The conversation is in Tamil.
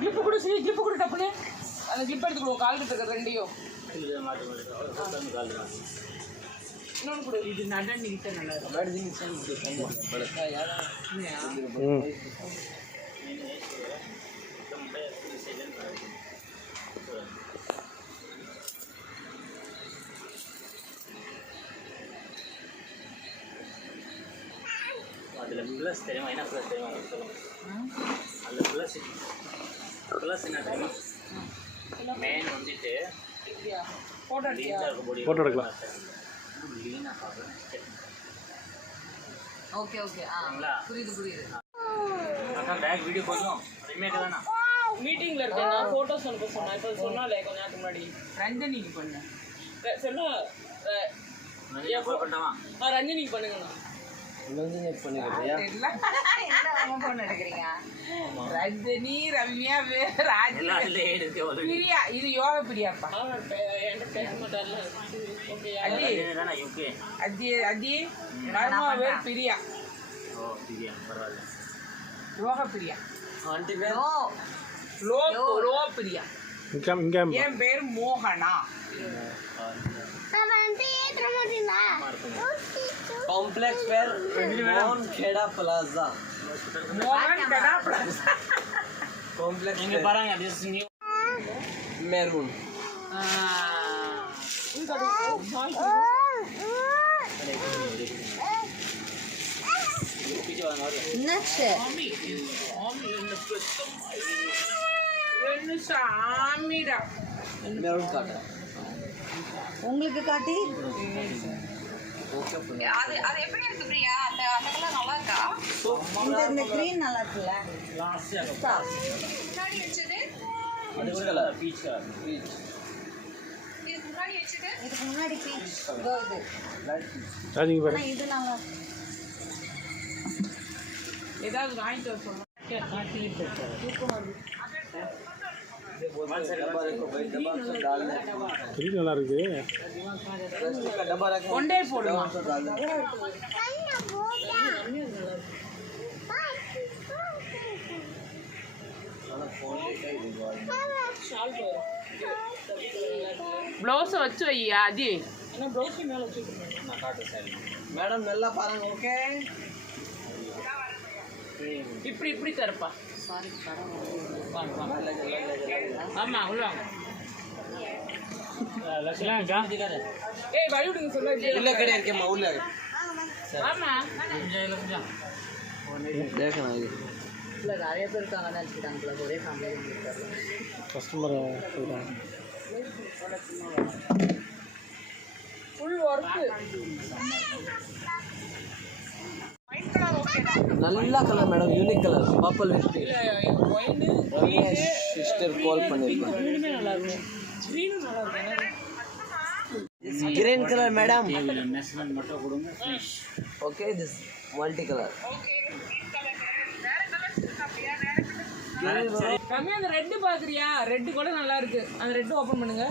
கிளிப்பு கூட சரி, கிளிப்பு கூட டப்புனு அந்த கிளிப் எடுத்துக்கிடுவோம். கால் கிட்ட இருக்கிற ரெண்டையும் இன்னொன்று கூட இது நடந்து கிட்ட நல்லா அதில் ப்ளஸ் தெரியுமா? என்ன ப்ளஸ் தெரியுமா சொல்லுங்கள். அதில் ப்ளஸ் என்ன தெரியுமா? மெயின் வந்துட்டு ஃபோட்டோ எடுக்கலாம். லீனாக பார்க்கலாம். ஓகே ஓகே புரியுது. அக்கா பேக் வீடியோ போதும் ரிமேக் தானா? மீட்டிங்கில் இருக்கேன் நான். ஃபோட்டோஸ் அனுப்ப சொன்னேன். இப்போ சொன்னாலே கொஞ்ச நேரத்துக்கு முன்னாடி ரஞ்சனிக்கு பண்ணேன் சொன்னா ரஞ்சனிக்கு பண்ணுங்கண்ணா. ரஜினி ரம்யா பிரியா. இது யோக பிரியாப்பா. பேர் பிரியா. யோக பிரியா. லோ பிரியா. என் பேர் மோகனா. Complex where Mohan Khera plaza complex இங்க பாருங்க this new मैरून मैरून काटा உங்களுக்கு காட்டி அது எப்படி இருக்கு பிரியா? அந்த கலர் நல்லா இருக்கா? இந்த கிரீன் நல்லா இருக்குல்ல? முன்னாடி வச்சது அது கலர் பீச் கலர் பீச். இதுக்கு முன்னாடி வச்சது இதுக்கு முன்னாடி பீச் இதோ இது லைட் பீச். சார்ஜிங் பாரு. இது நல்லா ஏதாவது வாங்கிட்டு வர சொல்லுங்க. நல்லா இருக்கு. கொண்டே போடுமா? ப்ளவுஸை வச்சு வையா அது ப்ளவுஸ் மேலே வச்சு மேடம் நல்லா பாருங்க. ஓகே இப்படி தரப்பா. ஆமா உள்ள ஏய் வழி விடுங்க சொல்ல. இல்ல கடை இருக்கேம்மா உள்ள. ஆமா देखना ये இல்ல நிறைய பேர் இருக்காங்க நினைச்சிட்டாங்க. ஒரே ஃபேமிலி கஸ்டமர் போயிட்டாங்க. Full work. நல்ல colour madam. Unique colour purple with wine Ramesh sister call பண்ணிருக்கேன். நல்லா இருக்கும். கிரீன் நல்லா இருக்கு. Green colour madam. மெஷர்மென்ட் மட்டும் கொடுங்க. Finish. Okay this multi colour. கம்மி அந்த ரெட் பாக்குறியா? ரெட் கூட நல்லா இருக்கு. அந்த ரெட் ஓபன் பண்ணுங்க.